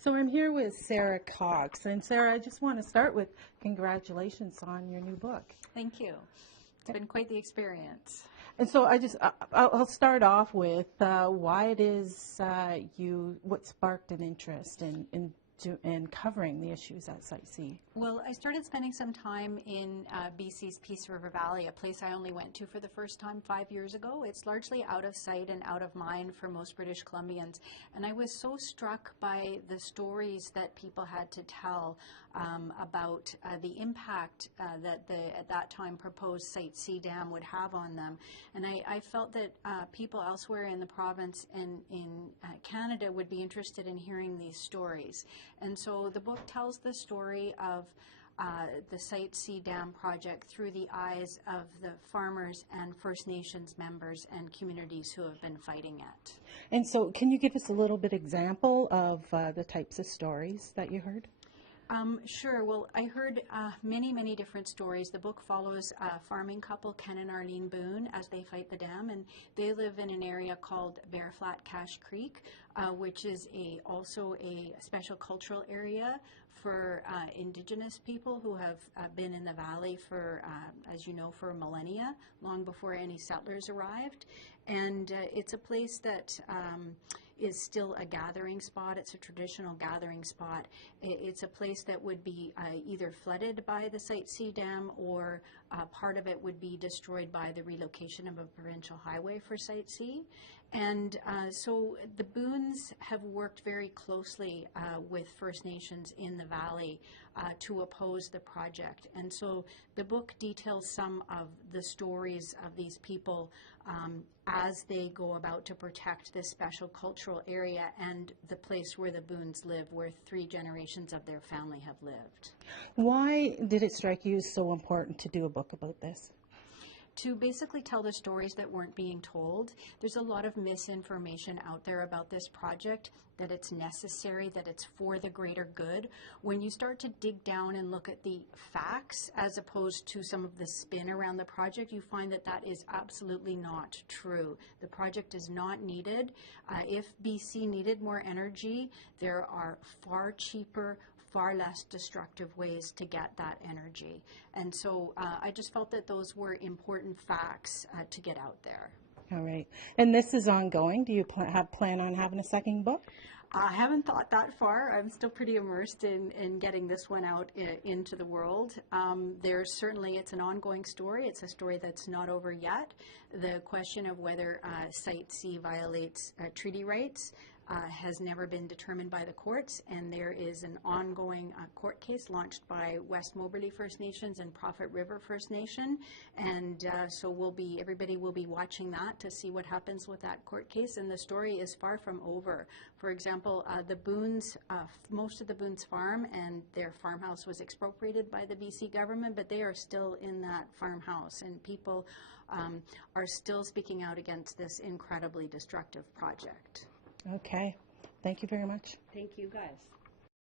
So I'm here with Sarah Cox. And Sarah, I just want to start with congratulations on your new book. Thank you. It's been quite the experience. And so I'll start off with why it is what sparked an interest in covering the issues at Site C. Well, I started spending some time in BC's Peace River Valley, a place I only went to for the first time 5 years ago. It's largely out of sight and out of mind for most British Columbians. And I was so struck by the stories that people had to tell about the impact that the, at that time, proposed Site C dam would have on them. And I felt that people elsewhere in the province and in Canada would be interested in hearing these stories. And so the book tells the story of the Site C dam project through the eyes of the farmers and First Nations members and communities who have been fighting it. And so can you give us a little bit example of the types of stories that you heard? Sure. Well, I heard many different stories. The book follows a farming couple, Ken and Arlene Boone, as they fight the dam, and they live in an area called Bear Flat Cache Creek, which is also a special cultural area for Indigenous people who have been in the valley for, as you know, for millennia, long before any settlers arrived. And it's a place that is still a gathering spot. It's a traditional gathering spot. It's a place that would be either flooded by the Site C dam or part of it would be destroyed by the relocation of a provincial highway for Site C. And so the Boones have worked very closely with First Nations in the valley to oppose the project. And so the book details some of the stories of these people as they go about to protect this special cultural area and the place where the Boones live, where 3 generations of their family have lived. Why did it strike you as so important to do a book about this? To basically tell the stories that weren't being told. There's a lot of misinformation out there about this project, that it's necessary, that it's for the greater good. When you start to dig down and look at the facts as opposed to some of the spin around the project, you find that that is absolutely not true. The project is not needed. If BC needed more energy, there are far cheaper, far less destructive ways to get that energy. And so I just felt that those were important facts to get out there. All right. And this is ongoing. Do you plan on having a second book? I haven't thought that far. I'm still pretty immersed in getting this one out into the world. There's certainly, it's an ongoing story. It's a story that's not over yet. The question of whether Site C violates treaty rights has never been determined by the courts, and there is an ongoing court case launched by West Moberly First Nations and Prophet River First Nation, and so everybody will be watching that to see what happens with that court case, and the story is far from over. For example, the Boones, most of the Boones farm and their farmhouse was expropriated by the BC government, but they are still in that farmhouse, and people are still speaking out against this incredibly destructive project. Okay. Thank you very much. Thank you, guys.